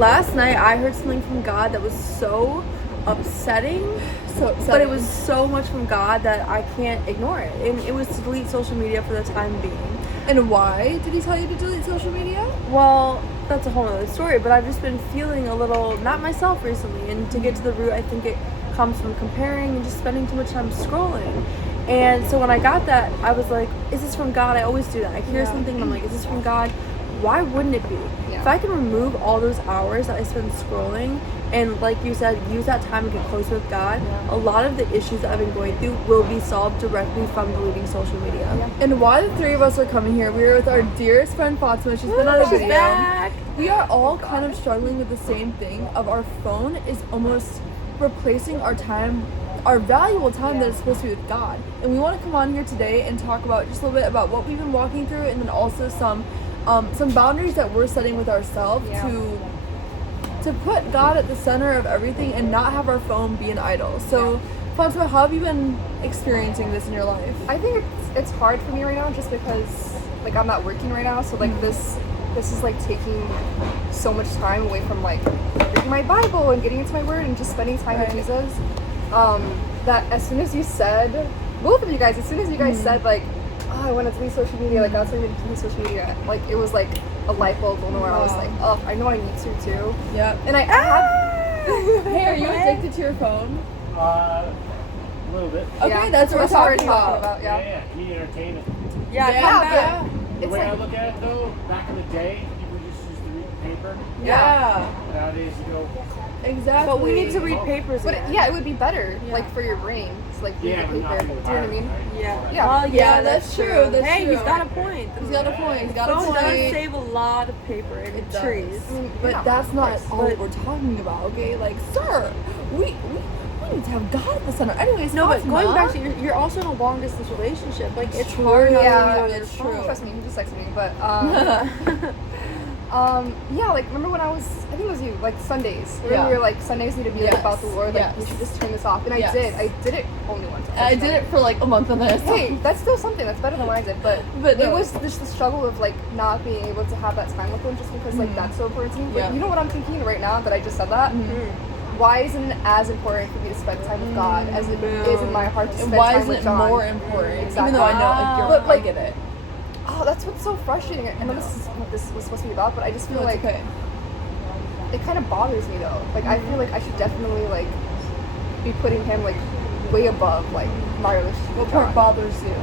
last night I heard something from God that was so upsetting. But it was so much from God that I can't ignore it. And it was to delete social media for the time being. And why did he tell you to delete social media? Well, that's a whole other story, but I've just been feeling a little not myself recently. And to get to the root, I think it comes from comparing and just spending too much time scrolling. And so when I got that, I was like, is this from God? I always do that. I hear something and I'm like, is this from God? Why wouldn't it be? If I can remove all those hours that I spend scrolling and, like you said, use that time to get closer with God, a lot of the issues that I've been going through will be solved directly from deleting social media. And why the three of us are coming here, we are with our dearest friend Fatima. She's been on a video. Back. We are all kind of struggling with the same thing of our phone is almost replacing our time, our valuable time that is supposed to be with God. And we want to come on here today and talk about just a little bit about what we've been walking through, and then also some boundaries that we're setting with ourselves to put God at the center of everything and not have our phone be an idol. So, Fatima, how have you been experiencing this in your life? I think it's hard for me right now just because like I'm not working right now, so like this is like taking so much time away from like reading my Bible and getting into my word and just spending time with Jesus. That as soon as you said, both of you guys, said like, oh, I want to delete social media, like God's telling me to delete social media, like it was like a light bulb moment where I was like, oh, I know I need to too. Yeah. And I have. Hey, are you addicted to your phone? A little bit. Okay, that's what we're talking about. Yeah, he entertained it. Yeah. The way I look at it though, back in the day, people just used to read paper. Yeah. Nowadays you go. Exactly. But we need to read papers But again. it would be better, like for your brain, to like read the but not paper. Do you know what I mean? Yeah. Yeah. Well, Yeah, that's true. That's hey, true. he's got a point. He's got a point. He's got a Phone point. does save a lot of paper and does. trees. I mean, But yeah, that's of not course. all we're talking about, okay? Like, sir, we need to have God at the center. Anyways, No, but Fatima, going back to you're also in a long distance relationship. Like it's True. hard not Yeah, to be on your it's phone. true. Trust me, he just texted me, but yeah, like remember when I think it was you, like Sundays. Remember you were like Sundays need to be like about the Lord, like we should just turn this off. And I did it only once. I did it for like a month and then Hey, that's still something. That's better than what I did. But no. it was just the struggle of like not being able to have that time with him, just because like that's so important to me. But you know what I'm thinking right now that I just said that? Why isn't it as important for me to spend time with God as it is in my heart to spend why time isn't with it John? more important? Exactly. Even though I know, like, you're, But, like, I get it. Oh, that's what's so frustrating. I know this is what this was supposed to be about, but I just feel No, like it's okay. it kind of bothers me though. Like I feel like I should definitely like be putting him like way above like my relationship. What with part John. bothers you?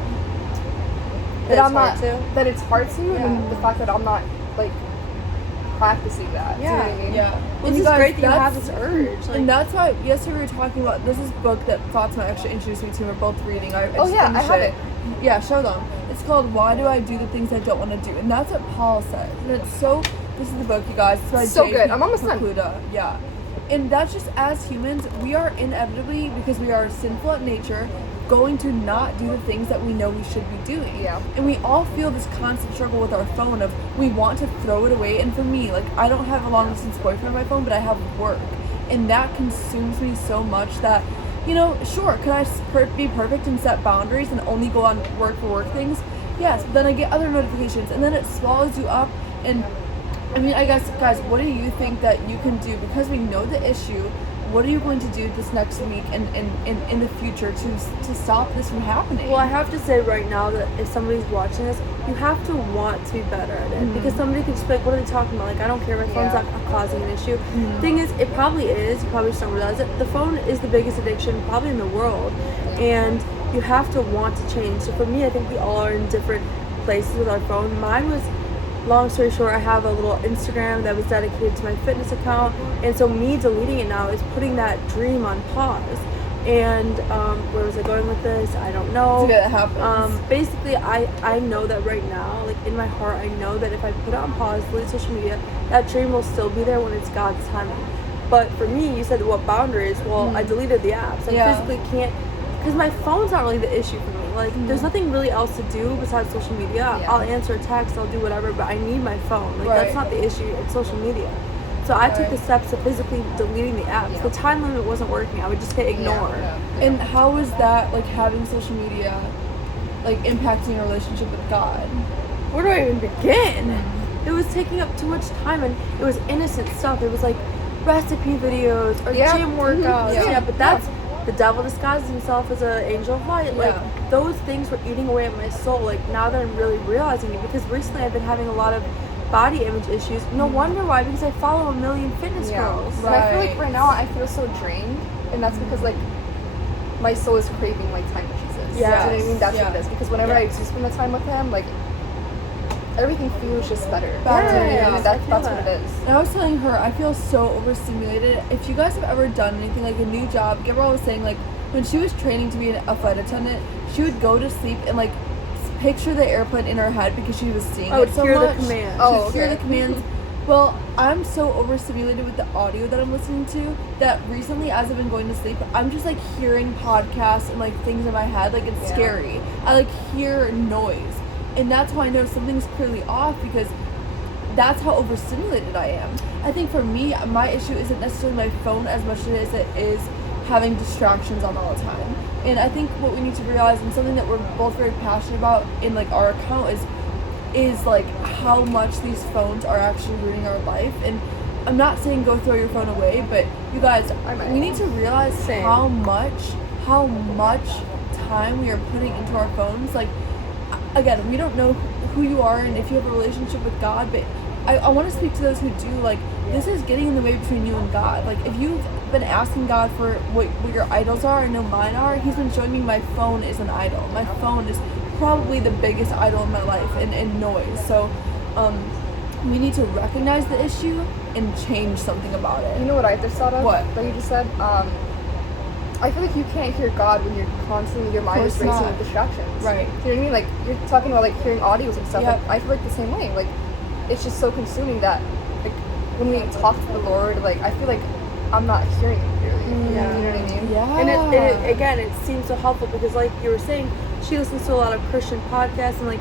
That I'm hard not to? that it's hard to, and then the fact that I'm not like practicing that. Do you know what I mean? Yeah. Well, And this is guys, great that you that's- have this urge. Like, And that's why yesterday we were talking about this is a book that Fatima actually introduced me to. We're both reading. I just I finished have it. Yeah, show them. It's called "Why Do I Do the Things I Don't Want to Do," and that's what Paul says. And it's so. This is the book, you guys. It's by So J.P. good. I'm almost done. Pokluda. Yeah, and that's just as humans, we are inevitably, because we are sinful at nature, going to not do the things that we know we should be doing. Yeah. And we all feel this constant struggle with our phone of we want to throw it away. And for me, like, I don't have a long distance boyfriend on my phone, but I have work. And that consumes me so much that, you know, sure, could I be perfect and set boundaries and only go on work for work things? Yes, but then I get other notifications and then it swallows you up. And I mean, I guess, guys, what do you think that you can do? Because we know the issue, what are you going to do this next week and in the future to stop this from happening? well, I have to say right now that if somebody's watching this, you have to want to be better at it. Because somebody could just be like, what are they talking about? Like, I don't care, my phone's not causing an issue. Thing is, it probably is. You probably just don't realize it. The phone is the biggest addiction probably in the world. And you have to want to change. So for me, I think we all are in different places with our phone. Mine was, long story short, I have a little Instagram that was dedicated to my fitness account, and so me deleting it now is putting that dream on pause. And where was I going with this? I don't know. That happens. Basically, I know that right now, like in my heart, I know that if I put it on pause, delete social media, that dream will still be there when it's God's timing. But for me, you said what boundaries? Well, I deleted the apps. I physically can't, because my phone's not really the issue for me. Like, there's nothing really else to do besides social media. I'll answer a text, I'll do whatever, but I need my phone. Like, that's not the issue, it's social media. So I took the steps of physically deleting the apps. The time limit wasn't working. I would just hit ignore. And how is that, like, having social media, like, impacting your relationship with God? Where do I even begin? it was taking up too much time, and it was innocent stuff. It was like recipe videos or gym workouts. Yeah. But that's the devil disguises himself as an angel of light. Like those things were eating away at my soul. Like now that I'm really realizing it, because recently I've been having a lot of body image issues. No wonder why, because I follow a million fitness girls. And I feel like right now I feel so drained, and that's because like my soul is craving like time with Jesus. Yeah. Do you know what I mean? That's what it is. Because whenever I do spend the time with him, like everything feels just better. Yes, That's what it is. And I was telling her, I feel so overstimulated. If you guys have ever done anything like a new job, Gabrielle was saying like when she was training to be a flight attendant, she would go to sleep and like picture the airplane in her head because she was seeing it so hear much. the commands. She would hear the commands. Well, I'm so overstimulated with the audio that I'm listening to that recently, as I've been going to sleep, I'm just like hearing podcasts and like things in my head. Like it's scary. I like hear noise. And that's how I know something's clearly off, because that's how overstimulated I am. I think for me, my issue isn't necessarily my phone as much as it is having distractions on all the time. And I think what we need to realize, and something that we're both very passionate about in like our account, is like how much these phones are actually ruining our life. And I'm not saying go throw your phone away, but you guys, we need to realize how much time we are putting into our phones. Like, again, we don't know who you are and if you have a relationship with God, but I want to speak to those who do. Like, this is getting in the way between you and God. Like, if you've been asking God for what your idols are, I know mine are. He's been showing me my phone is an idol. My phone is probably the biggest idol in my life, and noise. So we need to recognize the issue and change something about it. You know what I just thought of? What? That you just said? I feel like you can't hear God when you're constantly, your mind is racing with distractions. Right. Do you know what I mean? Like, you're talking about, like, hearing audios and stuff. Yep. Like, I feel like the same way. Like, it's just so consuming that, like, when we talk to the Lord, like, I feel like I'm not hearing Him clearly. Do you know what I mean? Yeah. And again, it seems so helpful because, like you were saying, she listens to a lot of Christian podcasts, and like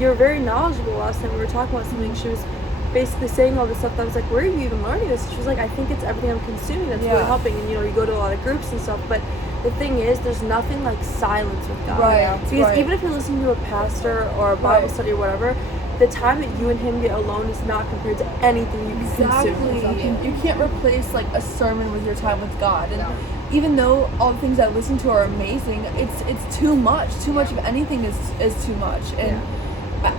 you're very knowledgeable. Last time we were talking about something, she was basically saying all this stuff that I was like, where are you even learning this? She was like, I think it's everything I'm consuming that's really helping. And you know, you go to a lot of groups and stuff, but the thing is, there's nothing like silence with God. Right. Because even if you're listening to a pastor or a Bible study or whatever, the time that you and him get alone is not compared to anything you can consume. You can't replace like a sermon with your time with God. And even though all the things I listen to are amazing, it's too much. Too much of anything is too much. And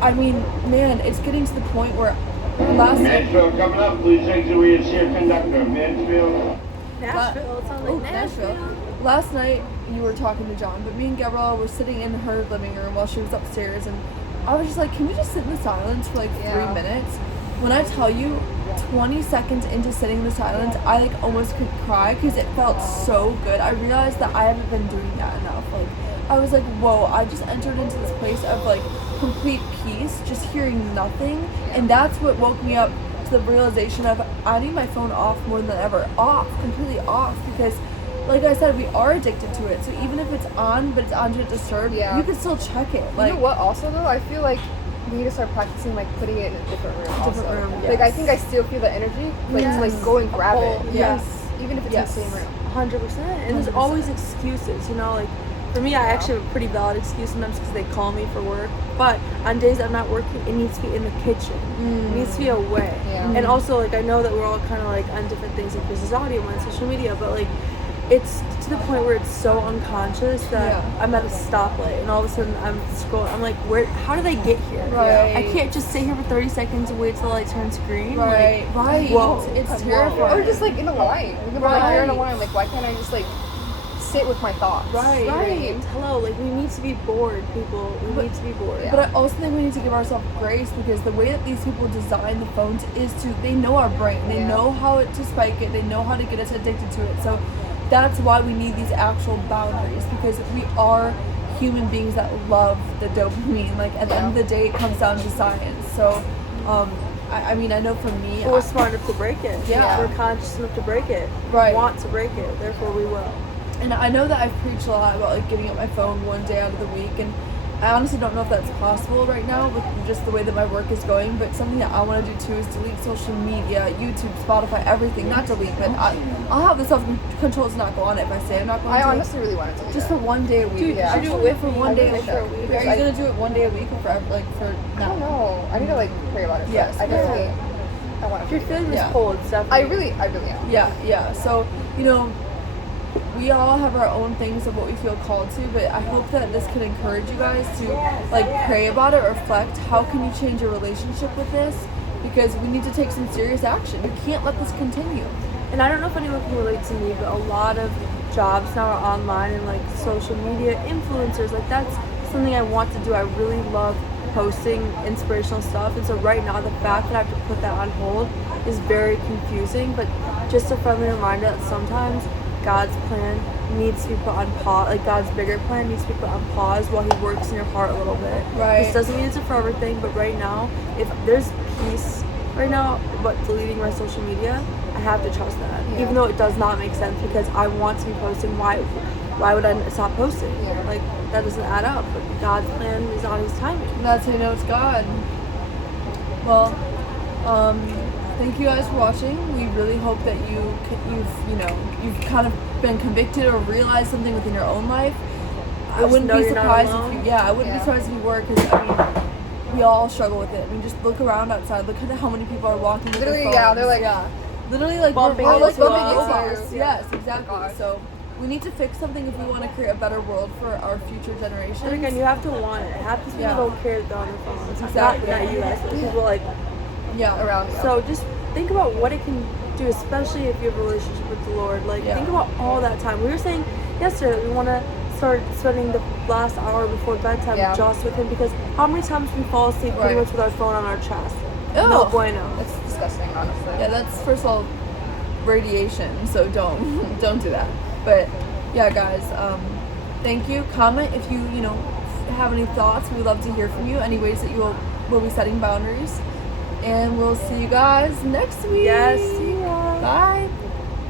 I mean, man, it's getting to the point where Nashville coming up, please exit with your conductor. Nashville. Nashville, it sounds like Nashville. Last night you were talking to John, but me and Gabrielle were sitting in her living room while she was upstairs, and I was just like, can we just sit in the silence for like 3 minutes? When I tell you, 20 seconds into sitting in the silence, I like almost could cry because it felt so good. I realized that I haven't been doing that enough. Like, I was like, whoa, I just entered into this place of like complete peace, just hearing nothing. And that's what woke me up to the realization of I need my phone off more than ever. Completely off, because like I said, we are addicted to it. So even if it's on, but it's on to disturb, you can still check it. Like, you know what also though? I feel like we need to start practicing like putting it in a different room. Like, I think I still feel the energy, like to like go and grab it. Yes. Even if it's in the same room. 100%. And there's always excuses, you know, like for me, I actually have a pretty valid excuse sometimes because they call me for work. But on days I'm not working, it needs to be in the kitchen. It needs to be away. And also, like, I know that we're all kind of like on different things, like this is audio, on social media, but like it's to the point where it's so unconscious that I'm at a stoplight and all of a sudden I'm scrolling. I'm like, how did I get here? Right. I can't just sit here for 30 seconds and wait till the light turns green. Right. Like, Right. Whoa. It's terrifying. Or just like in a line. You can be like, you're in a line. Like, why can't I just like sit with my thoughts? Right. Hello. Like, we need to be bored, people. We need to be bored. But I also think we need to give ourselves grace, because the way that these people design the phones is they know our brain. They know how to spike it. They know how to get us addicted to it. So that's why we need these actual boundaries, because we are human beings that love the dopamine. Like, at the end of the day, it comes down to science. So, I mean, I know for me, we're smart enough to break it. Yeah. We're conscious enough to break it. Right. We want to break it. Therefore, we will. And I know that I've preached a lot about like giving up my phone one day out of the week, and I honestly don't know if that's possible right now with just the way that my work is going, but something that I want to do too is delete social media, YouTube, Spotify, everything. Not delete, but I'll have the self-control to not go on it if I say I'm not going I to. honestly really wanted to do Just that. for one day a week. Dude, Yeah. you should do it with for me. one day a I week. should. Are you Because gonna do it one day a week or for like for I now? don't know. I need to like pray about it. Yes. First. I definitely. I want If to. you're feeling this Yeah. pull, it's definitely. I really am. Yeah. So, you know, we all have our own things of what we feel called to, but I hope that this can encourage you guys to like pray about it, reflect. How can you change your relationship with this? Because we need to take some serious action. You can't let this continue. And I don't know if anyone can relate to me, but a lot of jobs now are online and like social media influencers. Like that's something I want to do. I really love posting inspirational stuff, and so right now the fact that I have to put that on hold is very confusing. But just a friendly reminder that sometimes God's plan needs to be put on pause. Like God's bigger plan needs to be put on pause while He works in your heart a little bit. Right. This doesn't mean it's a forever thing, but right now, if there's peace right now, but deleting my social media, I have to trust that, Yeah. even though it does not make sense because I want to be posting. Why would I stop posting? Yeah. Like that doesn't add up. But God's plan is on His timing. And that's how you know it's God. Well, thank you guys for watching. We really hope that you've kind of been convicted or realized something within your own life. I Just wouldn't know be you're not surprised alone. if I wouldn't be Yeah. surprised if you were, because I mean, we all struggle with it. I mean, just look around outside. Look at how many people are walking with Literally, their yeah, phones. they're like- yeah, literally like Bumping we're like into bumping us. into Robots. us. Yeah. Yes, exactly. gosh. So we need to fix something if we want to create a better world for our future generations. And again, you have to want it. Half these people Yeah. don't care that they're on their phones. Exactly. Not you guys, but people like. yeah, Around you. So just think about what it can do, especially if you have a relationship with the Lord. Like Yeah. think about all that time. We were saying yesterday that we want to start spending the last hour before bedtime Yeah. just with Him, because how many times we fall asleep pretty Right. much with our phone on our chest? Ew. No bueno. It's disgusting, honestly. Yeah, that's first of all radiation, so don't don't do that. But yeah, guys, thank you. Comment if you have any thoughts. We'd love to hear from you. Any ways that you will be setting boundaries, and we'll see you guys next week. Yes. See you